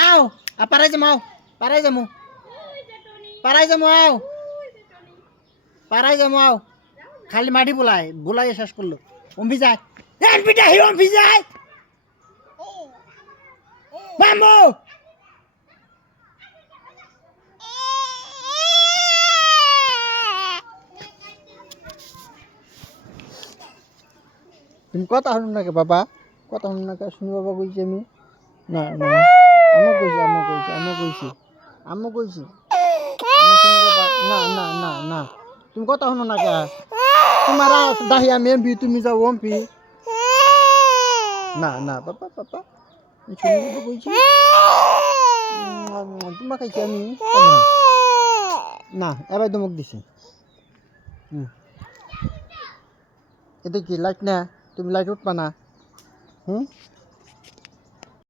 আও পারাই যাম আও পারাই যামু পারাই যামু আও পারাই যামু আও খালি মাটি বুলাই শেষ করলো অম্বি যায় এনপিটা হি অম্বি যায় মামু তুমি কথা শুনো না কে বাবা কথা শুনো না কে শুনি বাবা কইছি আমি না না আম্মু কইছি আম্মু কইছি শুনি বাবা না না না না তুমি কথা শুনো না কে তোমার দাহি আমি এমপি তুমি যাও এমপি না না বাবা বাবা শুনি বাবা কইছি তোমার খাইছি আমি না এবার ধমক দিছি এটা কি লাইট না তুমি লাইট উঠবা না হুম